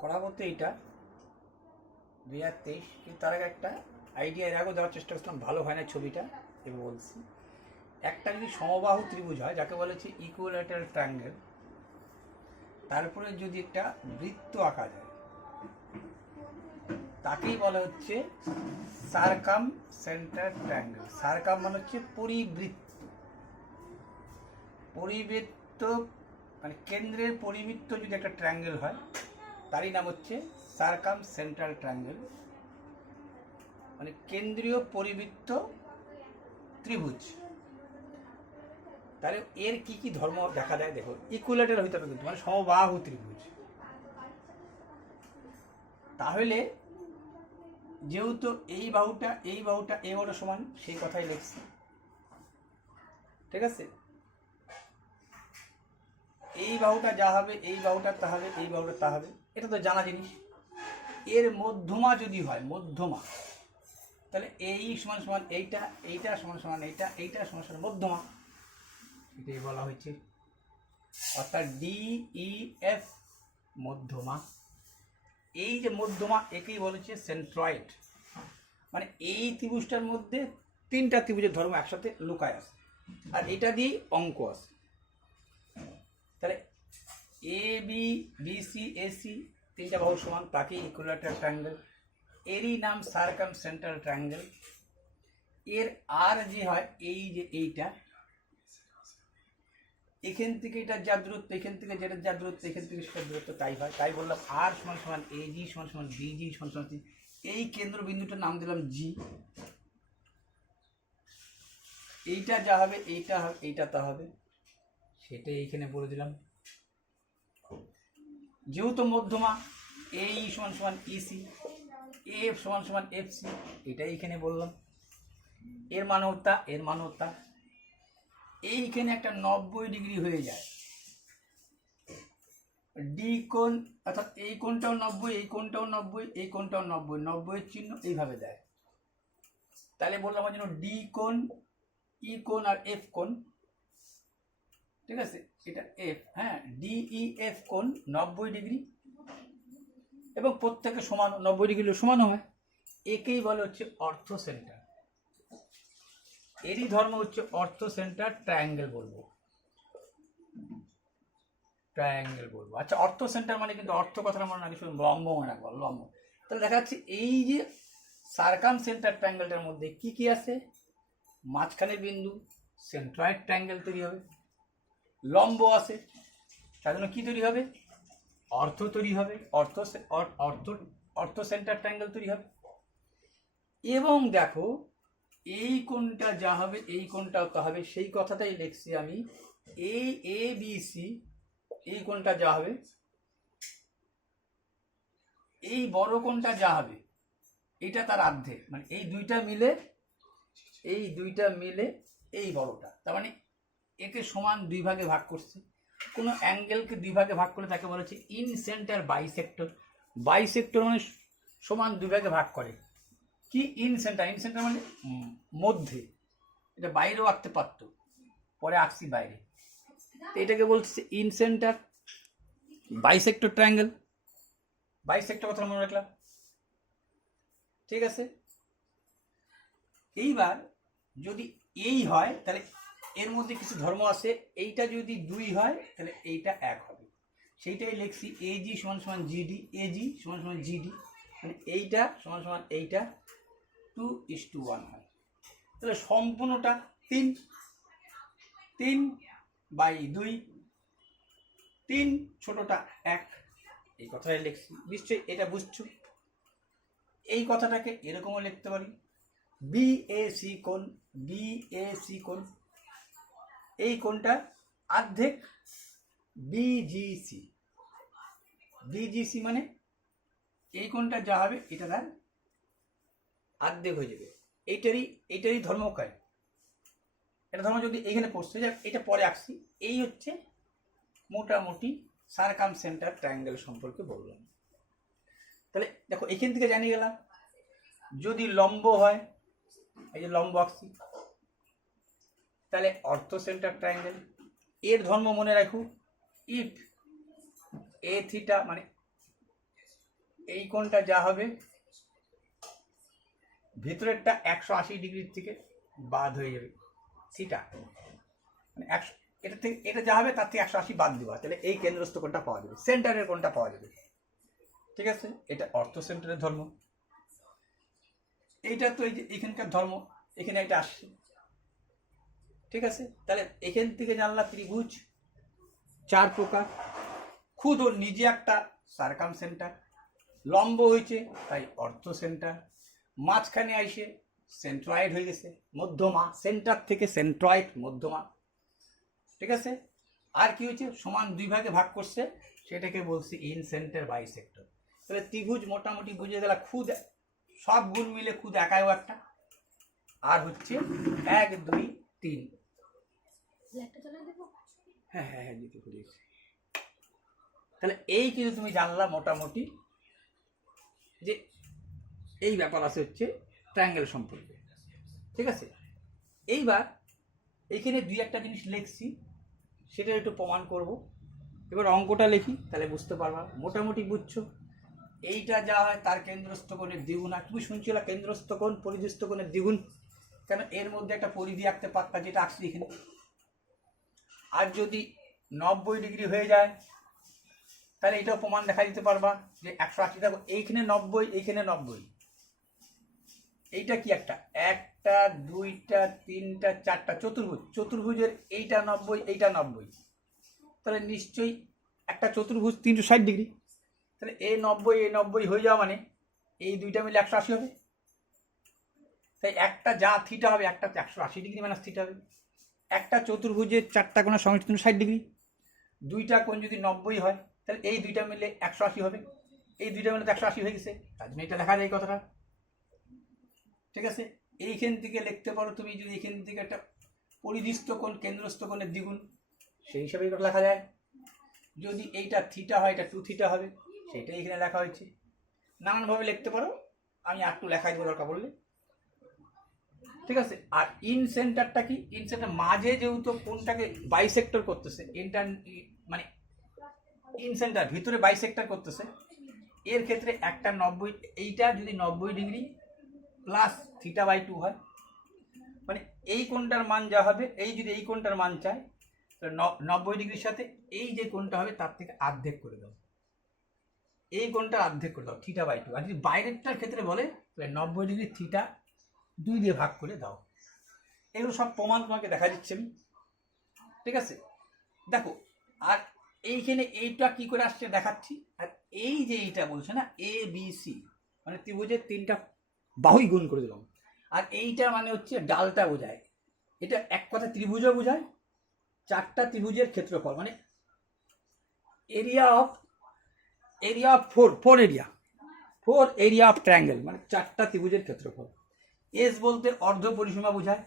করা বলতে এইটা 2023, কিন্তু তার আগে একটা আইডিয়া এর আগেও দেওয়ার চেষ্টা করছিলাম, ভালো হয় না ছবিটা, এবার বলছি। একটা যদি সমবাহু ত্রিভুজ হয়, যাকে বলেছে ইকুইল্যাটারাল ট্রায়াঙ্গেল, তারপরে যদি একটা বৃত্ত আঁকা যায়, তাকেই বলা হচ্ছে সারকাম সেন্টার ট্রায়াঙ্গেল। সারকাম মানে হচ্ছে পরিবৃত্ত, পরিবৃত্ত মানে কেন্দ্রের পরিবৃত্ত যদি একটা ট্রায়াঙ্গেল হয়, তারই নাম হচ্ছে সারকাম সেন্ট্রাল ট্রায়াঙ্গেল, মানে কেন্দ্রীয় পরিবৃত্ত ত্রিভুজ। তাহলে এর কি কি ধর্ম দেখা দেয় দেখো। ইকুইল্যাটারাল হইতে হবে কিন্তু, মানে সমবাহু ত্রিভুজ। তাহলে যেহেতু এই বাহুটা এই বাহুটা সমান, সেই কথাই লিখছি, ঠিক আছে। এই বাহুটা যা হবে এই বাহুটা তা হবে, এই বাহুটা তা হবে, এটা তো জানা জিনিস। এর মধ্যমা যদি হয়, মধ্যমা, তাহলে এই সমান সমান এইটা, এইটা সমান সমান এইটা, এইটা সমান সমান মধ্যমা, এটাই বলা হয়েছে। অর্থাৎ DEF মধ্যমা। এই যে মধ্যমা, একেই বলেছে সেন্ট্রয়েড। মানে এই ত্রিভুজটার মধ্যে তিনটা ত্রিভুজের ধর্ম একসাথে লুকায় আছে, আর এটা দিয়েই অঙ্ক আছে। তাহলে ABC তিনটা বাহু সমান, তাকে ইকুইল্যাটারাল ট্রায়াঙ্গেল, এরই নাম সারকাম সেন্ট্রাল ট্রায়াঙ্গেল। এর আর যে হয় এই যে এইটা, এখান থেকে এটা যা দূরত্ব, এখান থেকে যেটা যা দূরত্ব, এখান থেকে সেটা দূরত্ব, তাই হয়। তাই বললাম আর সমান সমান AG সমান সমান BG সমান সমান, এই কেন্দ্রবিন্দুটার নাম দিলাম G। এইটা যা হবে এইটা হবে, এইটা তা হবে, সেটাই এইখানে বলে দিলাম। যেহেতু মধ্যমা, এই সমান সমান EC, F সমান সমান FC, এটাই এখানে বললাম। এর মানও তা, এর মানও তা। এইখানে একটা 90 ডিগ্রি হয়ে যায়, ডি কোণ, অর্থাৎ এই কোণটাও 90, এই কোণটাও 90, এই কোণটাও 90, 90-এর চিহ্ন এইভাবে দেয়। তাহলে বললাম আমার জন্য ডি কোণ, ই কোণ আর এফ কোণ, ঠিক আছে। এটা এফ, হ্যাঁ, DEF কোণ 90 ডিগ্রি, এবং প্রত্যেকে সমান 90 ডিগ্রি সমান হয়। একেই বলে হচ্ছে অর্থ সেন্টার। এরই ধর্ম হচ্ছে অর্থ সেন্টার ট্রায়াঙ্গেল বলবো, ট্রায়াঙ্গেল বলবো। আচ্ছা, অর্থ সেন্টার মানে কিন্তু অর্থ কথাটা মনে রাখি, শুধু লম্ব মনে রাখবো, লম্ব। তাহলে দেখা যাচ্ছে এই যে সারকাম সেন্টার ট্রায়াঙ্গেলটার মধ্যে কি কি আছে, মাঝখানের বিন্দু সেন্ট্রয়েড ট্রায়াঙ্গেল তৈরি হবে, লম্ব আছে, তার জন্য কি তৈরি হবে, অর্থ তৈরি হবে, অর্থ অর্থ সেন্টার ট্রায়াঙ্গেল তৈরি হবে। এবং দেখো এই কোণটা যা হবে এই কোণটাও তা হবে, সেই কথাটাই লিখছি আমি। ABC, এই কোণটা যা হবে, এই বড় কোণটা যা হবে এটা তার অর্ধেক, মানে এই দুইটা মিলে এই বড়টা, তার মানে একে সমান দুই ভাগে ভাগ করছে। কোনো অ্যাঙ্গেলকে দুই ভাগে ভাগ করলে তাকে বলা হচ্ছে ইন সেন্টার বাইসেক্টর। বাইসেক্টর মানে সমান দুই ভাগে ভাগ করে। কি ইন সেন্টার, ইন সেন্টার মানে মধ্যে, এটা বাইরেও আঁকতে পারতো, পরে আঁকছি বাইরে। এটাকে বলছে in centre bisector triangle. Bisector কথা মনে রাখলাম, ঠিক আছে। এইবার যদি এই হয়, তাহলে এর মধ্যে কিছু ধর্ম আছে। এইটা যদি 2 হয় তাহলে এইটা 1 হবে, সেইটাই লিখছি AG সমান সমান GD, AG সমান সমান GD, মানে এইটা সমান সমান এইটা 2:1 হয়। তাহলে সম্পূর্ণটা 3/2, 3 ছোটটা 1, এই কথাটাই লিখছি। নিশ্চয়ই এটা বুঝছো। এই কথাটাকে এরকমও লিখতে পারি, BAC কোণ, BAC কোণ, এই কোণটা অর্ধেক BGC, BGC মানে এই কোণটা যা হবে এটা তার অর্ধেক হয়ে যাবে। এইটারই ধর্মকায়, এটা ধর্ম যদি এইখানে পড়ছে, এটা পরে আঁকছি। এই হচ্ছে মোটামুটি সারকাম সেন্টার ট্রায়াঙ্গেল সম্পর্কে বললাম। তাহলে দেখো এখান থেকে জানিয়ে গেলাম, যদি লম্ব হয়, এই যে লম্ব আঁকছি, তাহলে অর্থ সেন্টার ট্রায়াঙ্গেল। এর ধর্ম মনে রাখো, ইফ A থিটা মানে এই কোণটা যা হবে ভিতরেরটা 180 ডিগ্রির থেকে বাদ হয়ে যাবে থিটা, মানে 100, এটা থেকে এটা যা হবে তার থেকে 180 বাদ দেওয়া, তাহলে এই কেন্দ্রস্থ কোণটা পাওয়া যাবে, সেন্টারের কোণটা পাওয়া যাবে। ঠিক আছে, এটা অর্থ সেন্টারের ধর্ম। এইটা তো এই যে এখানকার ধর্ম, এখানে এটা আসছে। ঠিক আছে, তাহলে এখান থেকে জানলা ত্রিভুজ 4 প্রকার। খুদ ওর নিজে একটা সার্কাম সেন্টার, লম্ব হয়েছে তাই অর্থ সেন্টার, মাঝখানে আইসে সেন্ট্রয়েড হয়ে গেছে, মধ্যমা, সেন্টার থেকে সেন্ট্রয়েড মধ্যমা। ঠিক আছে, আর কি হয়েছে, সমান 2 ভাগে ভাগ করছে, সেটাকে বলছি ইন সেন্টার বাইসেক্টর। তাহলে ত্রিভুজ মোটামুটি বুঝে গেল, খুদ সব গুণ মিলে খুদ একাও একটা, আর হচ্ছে 1 2 3। হ্যাঁ হ্যাঁ হ্যাঁ দিতে ভুলিয়েছি। তাহলে এই কিন্তু তুমি জানলা মোটামুটি যে এই ব্যাপার আছে হচ্ছে ট্রায়াঙ্গেল সম্পর্কে। ঠিক আছে, এইবার এইখানে 2-1টা জিনিস লিখছি, সেটা একটু প্রমাণ করব। এবার অঙ্কটা লিখি, তাহলে বুঝতে পারবা, মোটামুটি বুঝছো। এইটা যা হয় তার কেন্দ্রস্থ কোণের দ্বিগুণ। আর তুমি শুনছিল কেন্দ্রস্থ কোণ পরিধিস্থ কোণের দ্বিগুণ, কেন এর মধ্যে একটা পরিধি আঁকতে পারতা, যেটা আঁকছি এখানে। আর যদি 90 ডিগ্রি হয়ে যায় তাহলে এটাও প্রমাণ দেখা দিতে পারবা যে 180। দেখো এইখানে 90, এইখানে 90, এইটা কি একটা 1টা 2টা 3টা 4টা চতুর্ভুজ, চতুর্ভুজের এইটা 90 এইটা 90, তাহলে নিশ্চয়ই একটা চতুর্ভুজ 360 ডিগ্রি। তাহলে এই 90 হয়ে যাওয়া মানে এই দুইটা মিলে 180 হবে। তাই একটা যা থিটা হবে, একটা 180 ডিগ্রি মাইনাস থিটা হবে। একটা চতুর্ভুজের 4টা কোণের সঙ্গে 360 ডিগ্রি, 2টা কোণ যদি 90 হয় তাহলে এই দুইটা মিলে 180 হবে, এই দুইটা মিলে 180 হয়ে গেছে, তার জন্য এটা লেখা যায় কথাটা। ঠিক আছে, এইখান থেকে লিখতে পারো তুমি, যদি এখান থেকে একটা পরিধিস্থ কোণ কেন্দ্রস্থ কোণের দ্বিগুণ, সেই হিসাবে এটা লেখা যায়। যদি এইটা থিটা হয়, এটা 2 থিটা হবে, সেটাই এখানে লেখা হয়েছে। নানানভাবে লিখতে পারো, আমি আর একটু লেখাই দেবো দরকার বললে। ঠিক আছে, আর ইন সেন্টারটা কি, ইন সেন্টার মাঝে যেহেতু কোণটাকে বাইসেক্টর করতেছে, ইন্টার মানে ইন সেন্টার ভিতরে বাইসেক্টর করতেছে, এর ক্ষেত্রে একটা 90, এইটা যদি 90 ডিগ্রি প্লাস থিটা বাই 2 হয়, মানে এই কোণটার মান যা হবে, এই যদি এই কোণটার মান চায় তাহলে 90 ডিগ্রির সাথে এই যে কোণটা হবে তার থেকে অর্ধেক করে দাও, এই কোণটা অর্ধেক করে দাও থিটা বাই 2। আর যদি বাইরেরটার ক্ষেত্রে বলে তাহলে 90 ডিগ্রি থিটা 2 দিয়ে ভাগ করে দাও। এগুলো সব প্রমাণ তোমাকে দেখা দিচ্ছে আমি। ঠিক আছে, দেখো, আর এইখানে এইটা কি করে আসছে দেখাচ্ছি। আর এই যে এইটা বলছে না এ বি সি, মানে ত্রিভুজের 3টা বাহুই গুণ করে দিলাম, আর এইটা মানে হচ্ছে ডালটা বোঝায়, এটা এক কথা ত্রিভুজও বোঝায়, 4টা ত্রিভুজের ক্ষেত্রফল, মানে area of 4 area of triangle, মানে 4টা ত্রিভুজের ক্ষেত্রফল। এস বলতে অর্ধ পরিসীমা বোঝায়,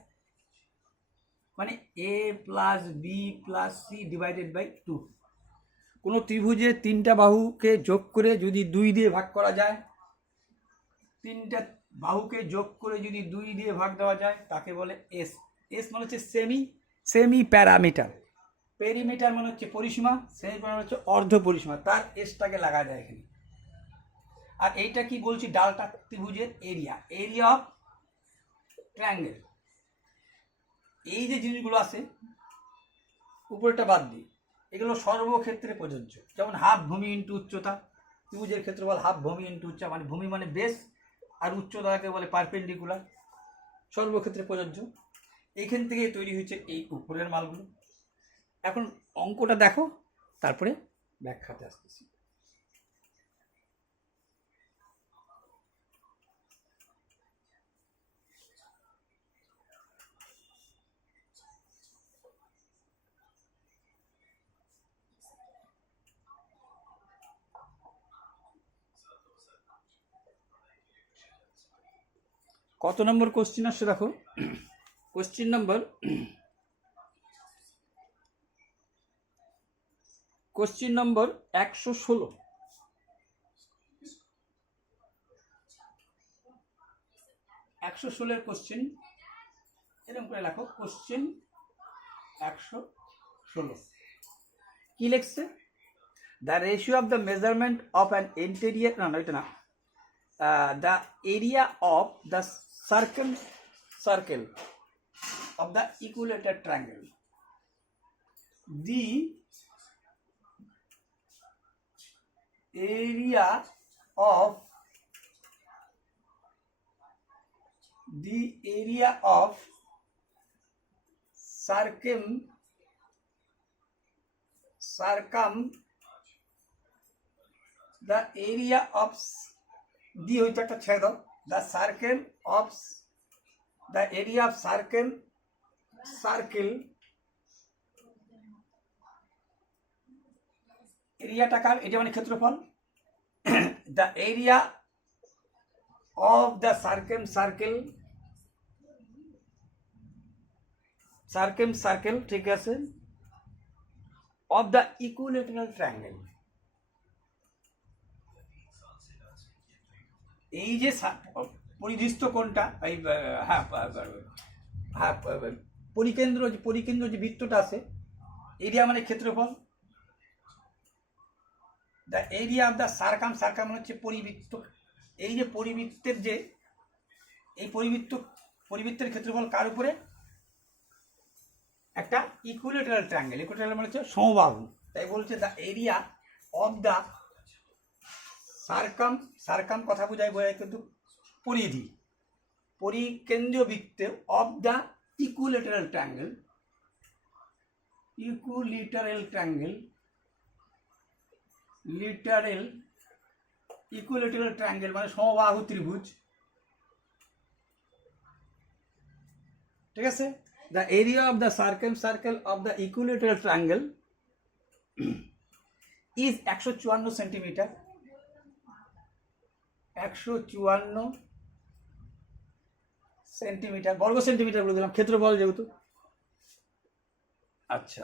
মানে a plus b plus c divided by 2। কোনো ত্রিভুজের 3টা বাহুকে যোগ করে যদি 2 দিয়ে ভাগ করা যায়, 3টা বাহুকে যোগ করে যদি 2 দিয়ে ভাগ দেওয়া যায় তাকে বলে এস। এস মানে হচ্ছে সেমি প্যারামিটার, পেরিমিটার মানে হচ্ছে পরিসীমা, সেমি প্যারামিটার হচ্ছে অর্ধ পরিসীমা, তার এসটাকে লাগা যায় এখানে। আর এইটা কি বলছি, ডালটা ত্রিভুজের এরিয়া অফ ট্রায়াঙ্গেল। এই যে জিনিসগুলো আছে উপরেটা বাদ দিই, এগুলো সর্বক্ষেত্রে প্রযোজ্য। যেমন হাফ ভূমি ইন্টু উচ্চতা, ত্রিভুজের ক্ষেত্রফল হাফ ভূমি ইন্টু উচ্চতা, মানে ভূমি মানে বেস আর উচ্চতাকে বলে পারপেন্ডিকুলার, সর্বক্ষেত্রে প্রযোজ্য। এইখান থেকে তৈরি হয়েছে এই উপরের মালগুলো। এখন অঙ্কটা দেখো, তারপরে ব্যাখ্যাতে আসতেছি। কত নম্বর কোশ্চিন আসছে দেখো, কোশ্চিন নম্বর 116। 116 কোশ্চিন, এরকম করে লেখো, কোশ্চিন 116। কি লিখছে, the ratio of the measurement of an interior, না এটা না, the area of the circle of the equilateral triangle. The area of circum the area of the হইতে একটা ছেড়ে দাও, the circle of the area of circle এরিয়াটা কার, এটা মানে ক্ষেত্রফল। The area of the circle ঠিক আছে, অফ দ্য ইকুইলেটারাল ট্রায়াঙ্গেল। এই যে পরিদৃষ্ট কোণটা, এই পরিকেন্দ্র যে বৃত্তটা আছে, এরিয়া মানে ক্ষেত্রফল। The area of the circum মানে হচ্ছে পরিবৃত্ত। এই যে পরিবৃত্তের যে এই পরিবৃত্তের ক্ষেত্রফল কার উপরে, একটা ইকুইলেটারাল ট্রায়াঙ্গেল। ইকুইলেটারাল মানে হচ্ছে সমবাহু। তাই বলছে the area of the circum কথা বোঝায় কিন্তু পরিধি, পরিকেন্দ্রীয় বৃত্তে অফ দ্য ইকুইলেটারাল ট্রায়াঙ্গেল মানে সমবাহু ত্রিভুজ, ঠিক আছে। The area of the circle of the equilateral triangle is 154 centimetre. 154 centimetre, বর্গ সেন্টিমিটার বলে দিলাম, ক্ষেত্রফল যেহেতু। আচ্ছা,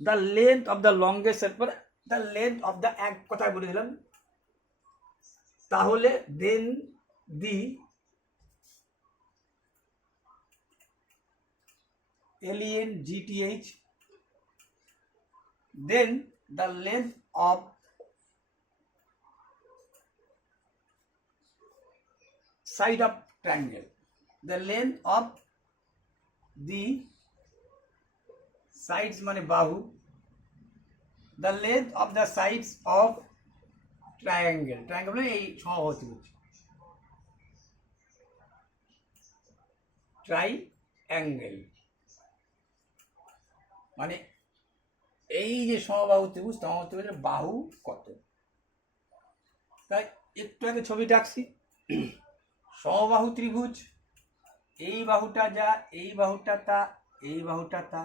the length of the longest, the length of the, এক কথায় বলে দিলাম। তাহলে দেন দি LENGTH, then the length of side of triangle, the length of the sides মানে বাহু, the length of the sides of triangle মানে এই সমবাহু ত্রিভুজ, ট্রাইঅ্যাঙ্গেল মানে এই যে সমবাহু ত্রিভুজের বাহু কত। তাই একটু আগে ছবিটা আঁকছি, সমবাহু ত্রিভুজ, এই বাহুটা যা, এই বাহুটা তা, এই বাহুটা তা।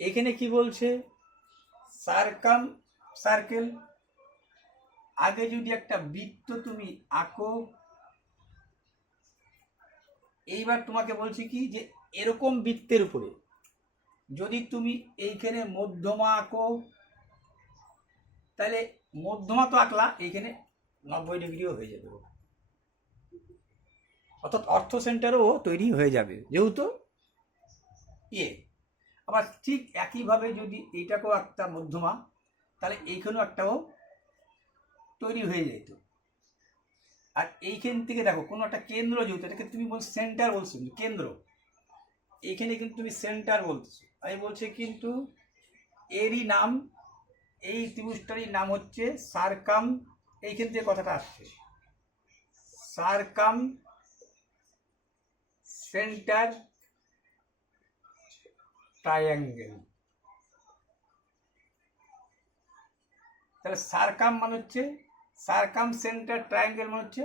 এখানে কি বলছে, সার্কেল। আগে যদি একটা বৃত্ত তুমি আঁকো, এইবার তোমাকে বলছি কি যে এরকম বৃত্তের উপরে যদি তুমি এইখানে মধ্যমা আঁকো, তাহলে মধ্যমা তো আঁকলা, এইখানে 90 ডিগ্রিও হয়ে যাবে, অর্থাৎ অর্থ সেন্টারও তৈরি হয়ে যাবে যেহেতু আবার ঠিক একইভাবে যদি এইটাকেও একটা মধ্যমা, তাহলে এইখানেও একটাও তৈরি হয়ে যেত। আর এইখান থেকে দেখো কোনো একটা কেন্দ্র যেহেতু, এটাকে তুমি সেন্টার বলছো, কেন্দ্র, এইখানে কিন্তু তুমি সেন্টার বলতেছো। আমি বলছি কিন্তু এরই নাম, এই ত্রিভুজটারই নাম হচ্ছে সার্কাম। এইখান থেকে কথাটা আসছে, সার্কাম সেন্টার ট্রায়াঙ্গেল। তাহলে সার্কাম মানে হচ্ছে, সার্কাম সেন্টার ট্রায়াঙ্গেল মানে হচ্ছে,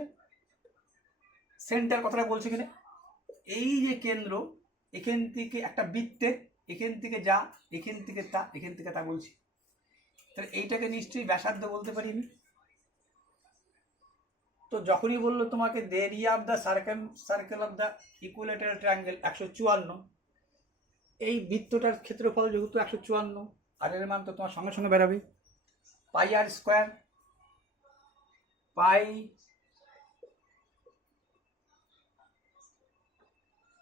সেন্টার কথাটা বলছে কিনা, এই যে কেন্দ্র, এখান থেকে একটা বৃত্তের, এখান থেকে যা, এখান থেকে তা, এখান থেকে তা বলছি। তাহলে এইটাকে নিশ্চয়ই ব্যাসার্ধ বলতে পারিনি। তো যখনই বললো তোমাকে the area of the circle of the equilateral triangle 154, এই বৃত্তটার ক্ষেত্রফল যেহেতু 154, আর এর মান তো তোমার সঙ্গে সঙ্গে বেরাবে, পাই আর স্কোয়ার,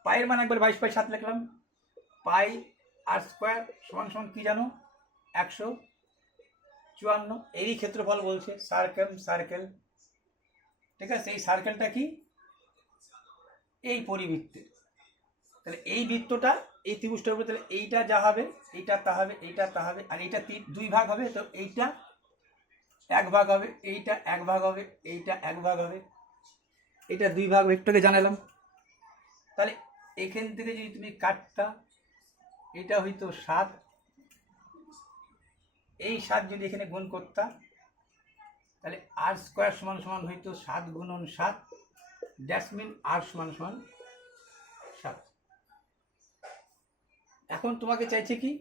পাইয়ের মান একবার 22/7 লিখলাম, পাই আর স্কোয়ার সমান সমান কি জানো 154, এরই ক্ষেত্রফল বলছে সার্কেল। ঠিক আছে, এই সার্কেলটা কি এই পরিবৃত্তের, তাহলে এই বৃত্তটা এই ত্রিভুজটার উপরে, তাহলে এইটা যা হবে এইটা তা হবে, এইটা তা হবে, আর এইটা 2 ভাগ হবে, তো এইটা 1 ভাগ হবে, এইটা 1 ভাগ হবে, এইটা 1 ভাগ হবে, এটা 2 ভাগ হবে, একটুকে জানালাম। তাহলে এখান থেকে যদি তুমি কাটতা, এটা হইতো 7, এই 7 যদি এখানে গুণ করতা, তাহলে আর স্কোয়ার সমান সমান হইতো 7 গুণন 7, দ্যাটস মিন আর সমান সমান 7। এখন তোমাকে চাইছে কি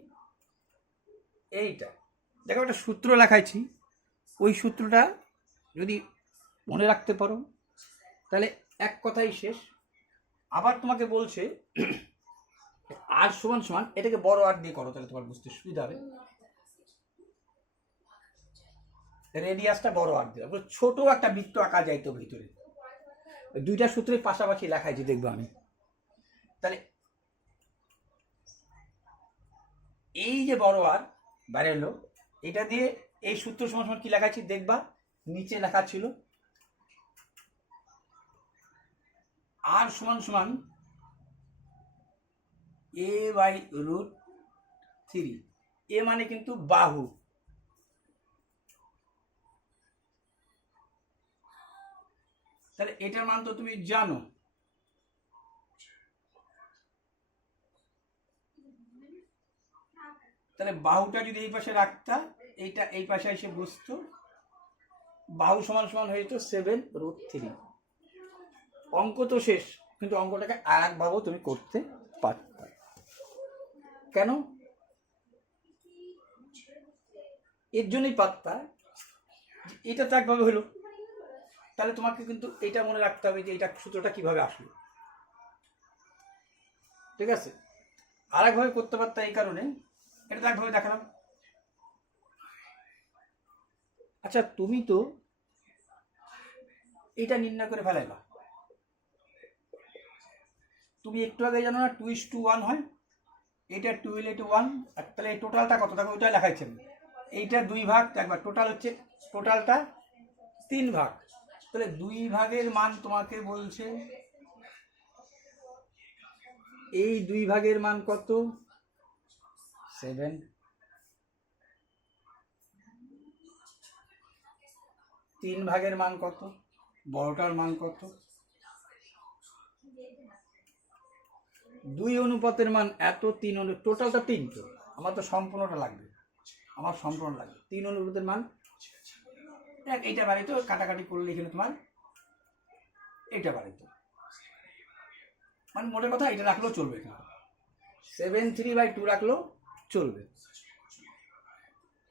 এইটা, দেখো একটা সূত্র লেখাইছি, ওই সূত্রটা যদি মনে রাখতে পারো তাহলে এক কথাই শেষ। আবার তোমাকে বলছে আর সমান সমান, এটাকে বড় আর দিয়ে করো, তাহলে তোমার বুঝতে সুবিধা হবে। রেডিয়াসটা বড় আর দিয়ে, ছোট একটা বৃত্ত আঁকা যাইতো ভিতরে, দুইটা সূত্রের পাশাপাশি লেখাইছি দেখবো আমি। তাহলে এই যে বড় আর বাইরে এলো, এটা দিয়ে এই সূত্র সমান সমান কি লেখাচ্ছি দেখবা, নিচে লেখা ছিল আর সমান সমান a/√3। এ মানে কিন্তু বাহু, তাহলে এটার মান তো তুমি জানো। তাহলে বাহুটা যদি এই পাশে রাখতা, এইটা এই পাশে এসে বসতো, বাহু সমান সমান হয়ে যেত 7√3। অঙ্ক তো শেষ, কিন্তু অঙ্কটাকে আর একভাবেও তুমি করতে পারতা। কেন? এর জন্যই পারতা, এটা তো একভাবে হলো, তাহলে তোমাকে কিন্তু এটা মনে রাখতে হবে যে এটা সূত্রটা কিভাবে আসলো। ঠিক আছে, আর একভাবে করতে পারতা, এই কারণে এটা তো একভাবে দেখালাম। আচ্ছা, তুমি তো এটা নির্ণয় করে ফেলাইবা, তুমি একটু আগে জানো না 2:1 হয়, এটা 2:1, আর তাহলে এই টোটালটা কত, দেখো ওইটা লেখাইছে, এইটা 2 ভাগ, একবার টোটাল হচ্ছে, টোটালটা 3 ভাগ, তাহলে 2 ভাগের মান তোমাকে বলছে, এই 2 ভাগের মান কত 7, 3 ভাগের মান কত, বড়টার মান কত 2 অনুপাতের মান এত, 3 টোটালটা 3, তো আমার তো সম্পূর্ণটা লাগবে, আমার সম্পূর্ণ লাগবে 3 অনুপাতের মান, এইটা বাড়িতে কাটাকাটি করলে এখানে তোমার এটা বাড়িতে, মানে মোটের কথা এটা রাখলেও চলবে, এখানে 7/3/2 রাখলেও চলবে।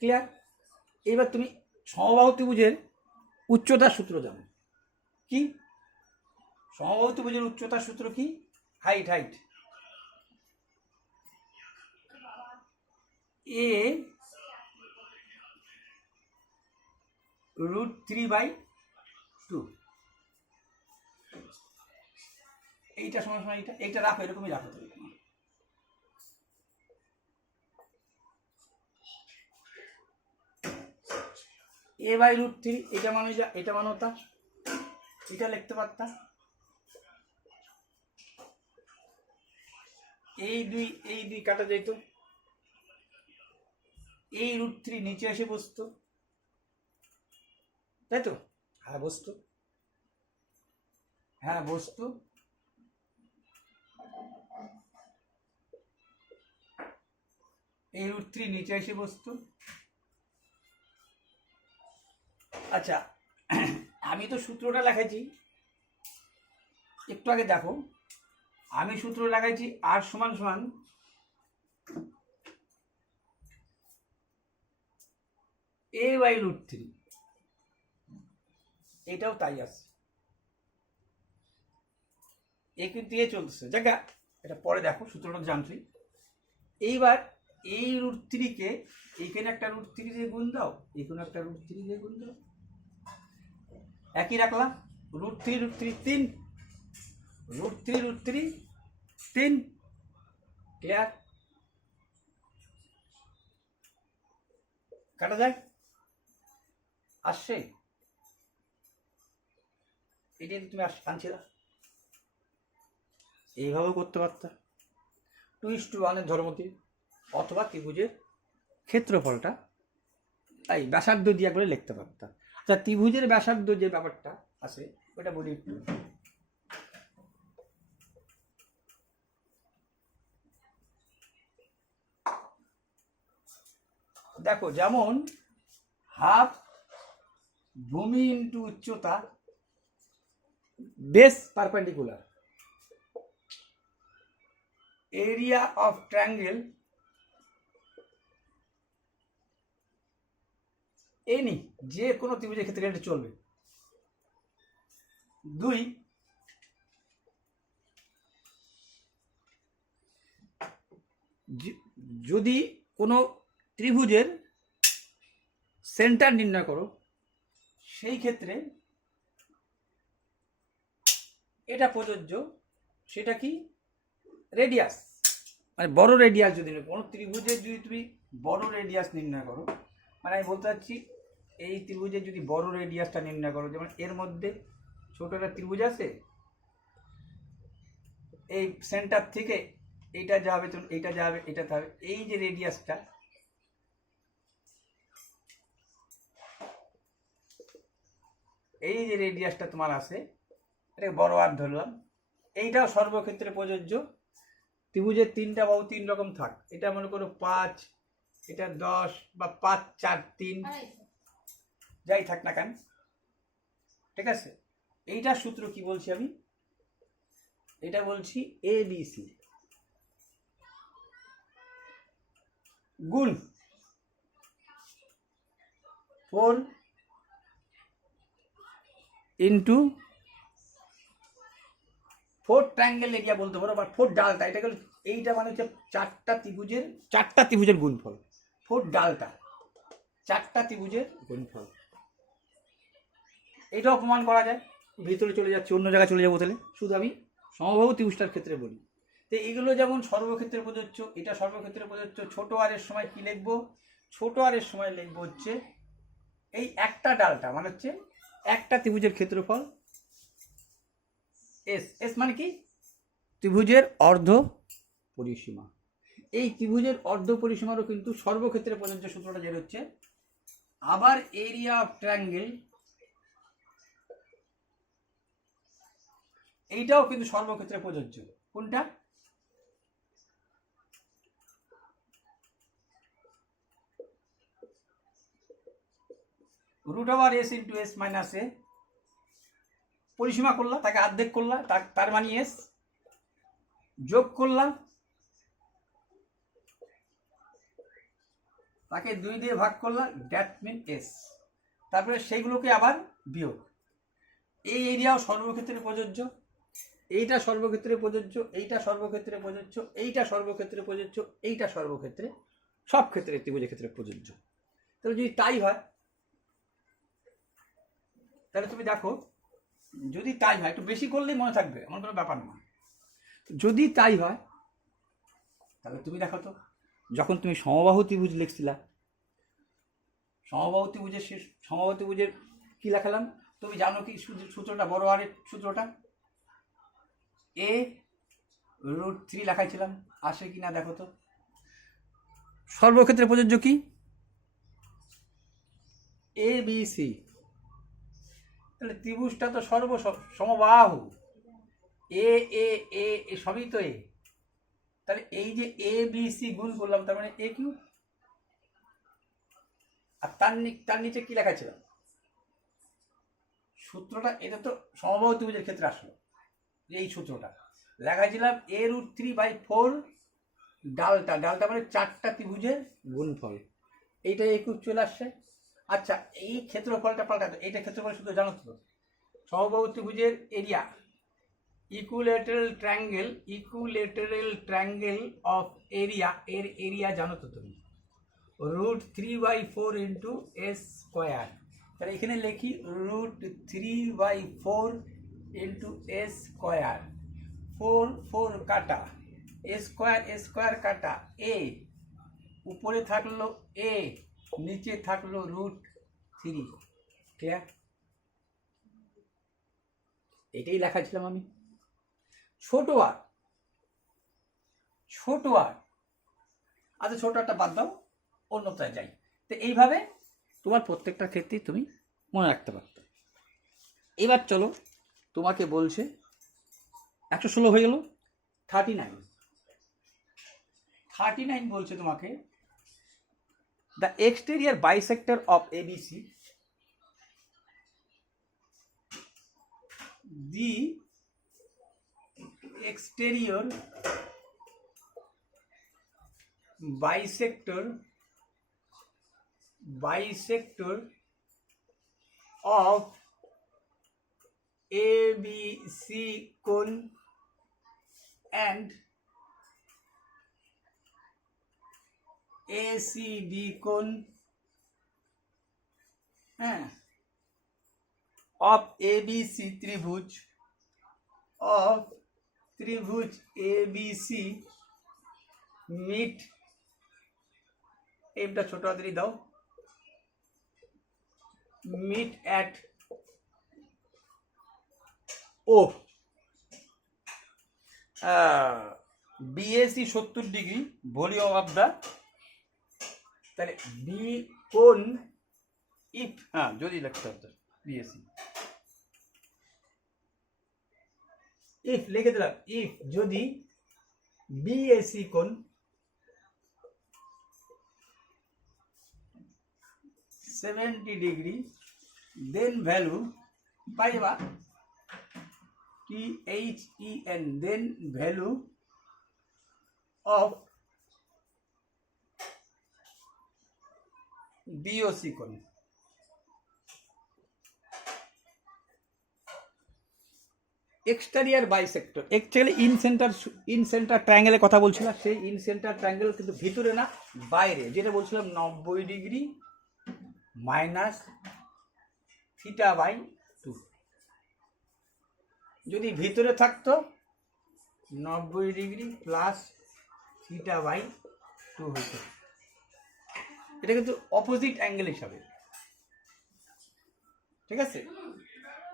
ক্লিয়ার? এবার তুমি সমবাহু ত্রিভুজের উচ্চতার সূত্র জানো কি? সমবাহু ত্রিভুজের উচ্চতার সূত্র কি? হাইট a√3/2, এইটা সমান সমান এইটা রাখো, এরকমই রাখো, a/√3, এটা মানে যা, এটা মানে তা, এটা লিখতে পারতা, এই দুই কাটা যেত, এই √3 নিচে এসে বসতো, তাই তো? হ্যাঁ বসতো, এই √3 নিচে এসে বসতো। আচ্ছা, আমি তো সূত্রটা লেখাইছি, একটু আগে দেখো, আমি সূত্র লাগাইছি আর সমান সমান a/√3, এটাও তাই আছে, এ কিন্তু এ চলতেছে, জায়গা এটা পরে দেখো, সূত্রটা জানছি। এইবার এই √3-কে এইখানে একটা √3 দিয়ে গুণ দাও, এখানে একটা √3 দিয়ে গুণ দাও, একই রাখলাম, √3 3, √3 3, ক্লিয়ার? কাটা যায়, আসছে, এটাই তুমি আনছিলা, এইভাবেও করতে পারতা 2:1 ধর্মটি, অথবা ত্রিভুজের ক্ষেত্রফলটা তাই ব্যাসার্ধ দিয়ে একবারে লিখতে পারতাম। আচ্ছা, ত্রিভুজের ব্যাসার্ধ যে ব্যাপারটা আছে ওটা বলি একটু। দেখো, যেমন হাফ ভূমি ইন্টু উচ্চতা base perpendicular, area of triangle any, যে কোনো ত্রিভুজের ক্ষেত্রে এটা চলবে। 2, যদি কোনো ত্রিভুজের সেন্টার নির্ণয় করো, সেই ক্ষেত্রে এটা প্রযোজ্য, সেটা কি রেডিয়াস, মানে বড় রেডিয়াস যদি কোনো ত্রিভুজের যদি তুমি বড় রেডিয়াস নির্ণয় করো, মানে আমি বলতে চাচ্ছি এই ত্রিভুজের যদি বড় রেডিয়াসটা নির্ণয় করো, যেমন এর মধ্যে ছোট একটা ত্রিভুজ আছে, এই সেন্টার থেকে এইটা যাবে, তো এইটা যাবে, এটা যাবে, এই যে রেডিয়াসটা, এই যে রেডিয়াসটা তোমার আছে, এটাকে বড় আর ধরলাম, এইটাও সর্বক্ষেত্রে প্রযোজ্য। ত্রিভুজের 3টা বাহু 3 রকম থাক, এটা মনে করো 5, এটা 10 বা 5, 4, 3 যাই থাক না কেন, ঠিক আছে। এইটার সূত্র কি বলছি আমি, এটা বলছি ABC গুণ 4 ইন্টু 4 ট্রায়াঙ্গেল এরিয়া বলতে পারো, বা 4 ডালটা, এটা গেল, এইটা মানে হচ্ছে 4টা ত্রিভুজের গুণফল, 4 ডালটা 4টা ত্রিভুজের গুণফল। এইটা অপমান করা যায়, ভিতরে চলে যাচ্ছে, অন্য জায়গায় চলে যাবো, তাহলে শুধু আমি সমবাহু ত্রিভুজটার ক্ষেত্রে বলি। তো এগুলো যেমন সর্বক্ষেত্রে প্রযোজ্য, এটা সর্বক্ষেত্রে প্রযোজ্য। ছোট আর এর সময় কি লিখবো, ছোট আর এর সময় লিখবো হচ্ছে এই একটা ডালটা, মানে হচ্ছে একটা ত্রিভুজের ক্ষেত্রফল এস। এস মানে কি, ত্রিভুজের অর্ধ পরিসীমা। এই ত্রিভুজের অর্ধ পরিসীমারও কিন্তু সর্বক্ষেত্রে প্রযোজ্য সূত্রটা যেটা হচ্ছে, আবার এরিয়া অফ ট্রায়াঙ্গেল, এইটাও কিন্তু সর্বক্ষেত্রে প্রযোজ্য। কোনটা, root over s into s minus a, পরিসীমা করলাম, তাকে অর্ধেক করলাম, তার মানে এস, যোগ করলাম, তাকে 2 দিয়ে ভাগ করলাম, দ্যাট মিন এস, তারপরে সেইগুলোকে আবার বিয়োগ। এই এরিয়াও সর্বক্ষেত্রে প্রযোজ্য, এইটা সর্বক্ষেত্রে প্রযোজ্য, এইটা সর্বক্ষেত্রে প্রযোজ্য, এইটা সর্বক্ষেত্রে প্রযোজ্য, এইটা সর্বক্ষেত্রে, সব ক্ষেত্রে ত্রিভুজের ক্ষেত্রে প্রযোজ্য। তাহলে যদি তাই হয়, তাহলে তুমি দেখো, যদি তাই হয়, একটু বেশি করলেই মনে থাকবে, এমন কোনো ব্যাপার না। যদি তাই হয়, তাহলে তুমি দেখো তো, যখন তুমি সমবাহু ত্রিভুজ লিখছিলা, সমবাহু ত্রিভুজের কি লেখালাম, তুমি জানো কি সূত্রটা, বড় আরের সূত্রটা, a √3 লেখাইছিলাম, আসে কি না দেখো তো। সর্বক্ষেত্রে প্রযোজ্য কি, ABC, তাহলে ত্রিভুজটা তো সমবাহু, এ এ এ সবই তো এ, তাহলে এই যে ABC গুণ করলাম, তার মানে a কিউব, আর তার নিচে কি লেখা ছিল সূত্রটা, এটা তো সমবাহু ত্রিভুজের ক্ষেত্রে আসলো, এই সূত্রটা লেখাইছিলাম a√3/4 ডালটা মানে 4টা ত্রিভুজের গুণফল, এইটা a কিউব চলে আসছে। আচ্ছা, এই ক্ষেত্রফলটা পাল্টাতো, এইটা ক্ষেত্রফল শুধু জানো তো, সমবাহু ত্রিভুজের area, equilateral triangle of area, এর এরিয়া জানো তো তুমি, √3/4 ইন্টু এস স্কোয়ার। তাহলে এখানে লিখি √3/4 ইন্টু এস স্কোয়ার, 4 কাটা, এ স্কোয়ার কাটা, এ উপরে থাকলো এ, নিচে থাকলো √3। ক্লিয়ার? এটাই লেখাছিলাম আমি। ছোট আর আচ্ছা, ছোট একটা বাদ দাও, অন্যথায় যাই। তো এইভাবে তোমার প্রত্যেকটা ক্ষেত্রেই তুমি মনে রাখতে পারতো। এবার চলো, তোমাকে বলছে 116 হয়ে গেল, 39 বলছে তোমাকে the exterior bisector of ABC, the exterior bisector of ABC cone and ACB cone of ABC ত্রিভুজ ABC meet, এইটা ছোট হাতেরই দাও, meet at O। BAC 70 degree volume of the, তাহলে বি কোন ইফ, যদি লিখতে হতো BAC, ইফ লিখে দিলাম, ইফ যদি BAC কোণ 70 ডিগ্রি, দেন ভ্যালু পাইবা THEN, then value of BOC কোণ। Exterior bisector, actually incentre ট্রায়াঙ্গেলের কথা বলছিলাম, সেই ইন সেন্টার ট্রায়াঙ্গেল কিন্তু ভিতরে না, বাইরে, যেটা বলছিলাম 90 ডিগ্রি মাইনাস θ/2। যদি ভিতরে থাকতো 90 ডিগ্রি প্লাস θ/2 হইতো। এটা কিন্তু অপোজিট অ্যাঙ্গেল হিসাবে, ঠিক আছে?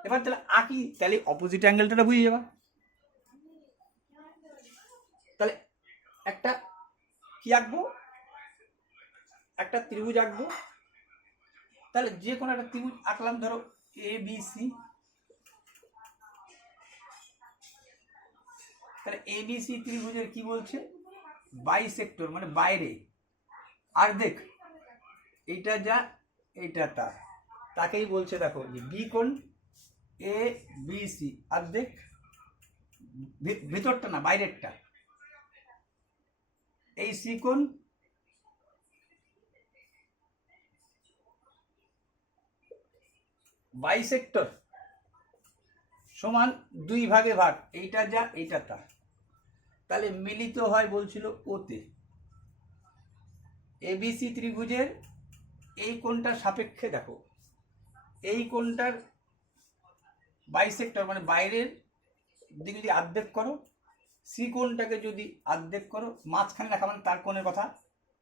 এবার তাহলে আঁকি, তাহলে অপোজিট অ্যাঙ্গেলটা বুঝে যাবা। তাহলে একটা কি আঁকবো, একটা ত্রিভুজ আঁকবো। তাহলে যে কোনো একটা ত্রিভুজ আঁকলাম, ধরো ABC। তাহলে ABC ত্রিভুজের কি বলছে, বাইসেক্টর মানে বাইরে। আর দেখ, এইটা যা, এইটা তা, তাকেই বলছে দেখো যে বি কোণ ABC। আর দেখ ভিতরটা না, বাইরেরটা, এই সি কোণ বাইসেক্টর সমান 2 ভাগে ভাগ, এইটা যা এইটা তা, তাহলে মিলিত হয় বলছিল ওতে। ABC ত্রিভুজের এই কোণটার সাপেক্ষে দেখো, এই কোণটার বাইসেক্টর মানে বাইরের দিকে যদি আর্ধেক করো, সি কোণটাকে যদি আর্ধেক করো, মাঝখানে রাখা মানে তার কোণের কথা,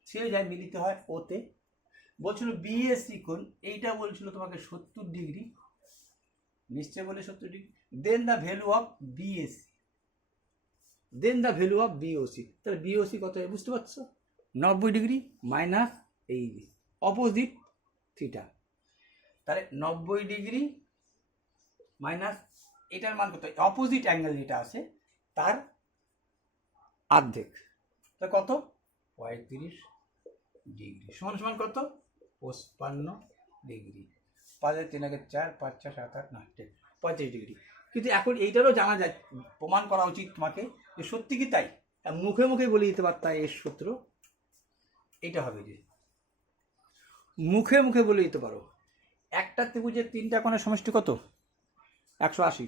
সে যায় মিলিত হয় ওতে। বলছিল BAC কোণ, এইটা বলছিল তোমাকে 70 ডিগ্রি, নিশ্চয় বলে 70 degree, then the value of BAC, then the value of BOC। তাহলে BOC কত হয় বুঝতে পারছো? 90 ডিগ্রি মাইনাস এই অপোজিট থিটা, তাহলে 90 ডিগ্রি মাইনাস এটার মান কত, অপোজিট অ্যাঙ্গেল যেটা আছে তার অর্ধেক, তা কত 35 ডিগ্রি, সমান সমান কত 55 ডিগ্রি। 5 আর 3 = 4, 5 4 7 8 9 10, 35 ডিগ্রি। কিন্তু এখন এইটারও জানা যায়, প্রমাণ করা উচিত তোমাকে যে সত্যি কি তাই, মুখে মুখে বলে দিতে পারতা এর সূত্র এইটা হবে, যে মুখে মুখে বলে দিতে পারো একটা ত্রিভুজের 3টা কোণের সমষ্টি কত 180।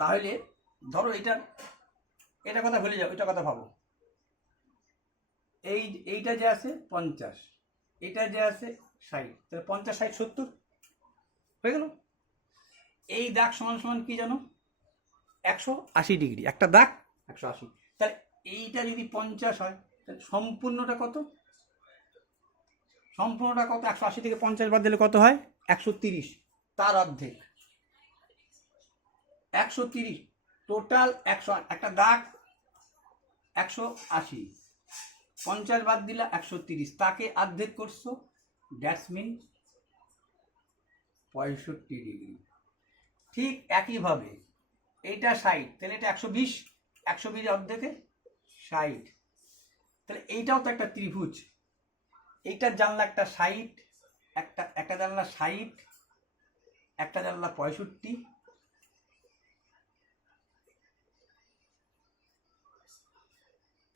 তাহলে ধরো এটা কথা ভুলে যাও, এটা কথা ভাবো, এইটা যে আছে 50, এটা যে আছে 60, তাহলে 50 60 70 হয়ে গেল। এই দাগ সমান সমান কি জানো 180 ডিগ্রি, একটা দাগ 180। তাহলে এইটা যদি 50 হয় তাহলে সম্পূর্ণটা কত সম্পূর্ণটা কত? 180 থেকে 50 বাদ দিলে কত হয়? 130। তার অর্ধেক 130, টোটাল 100। একটা দাগ 180, 50 বাদ দিলা 130, তাকে অর্ধেক করছো, দ্যাটস মিন 65 ডিগ্রি। ঠিক একইভাবে এইটা 60, তাহলে এটা 120, 120 অর্ধেকে 60, তাহলে এইটাও তো একটা ত্রিভুজ। এইটার জানলা একটা 60, একটা জানলা 60, একটা জানলা 65,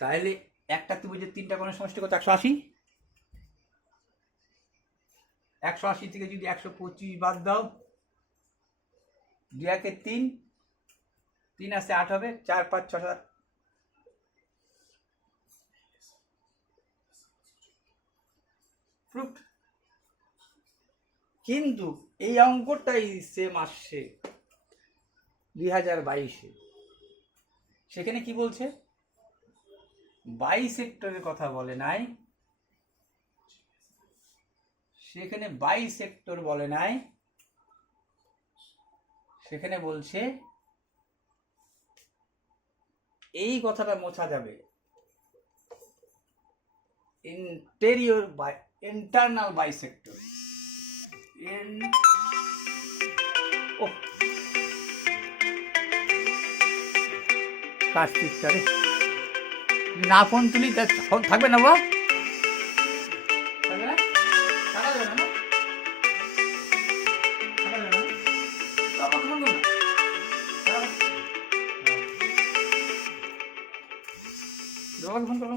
তাহলে একটা ত্রিভুজের তিনটা কোণের সমষ্টি কত? 180। 180 থেকে যদি 125 বাদ দাও, 2 একে 3, 3 আসে 8 হবে, 4 5 6 7 প্রুফ। কিন্তু এই অঙ্কটাই সেম আসছে 2022-এ। সেখানে কি বলছে? বাইসেক্টরের কথা বলে নাই, সেখানে বাইসেক্টর বলে নাই, সেখানে বলছে এই কথাটা মোছা যাবে, ইন্টারনাল বাইসেক্টর। কাজ পিকচারে না ফোন তুলি থাকবে না, বাবা থাকবে না, থাকা যাবে না, থাকা যাবে না, বাবা ফোন করো না, বাবাকে ফোন করো।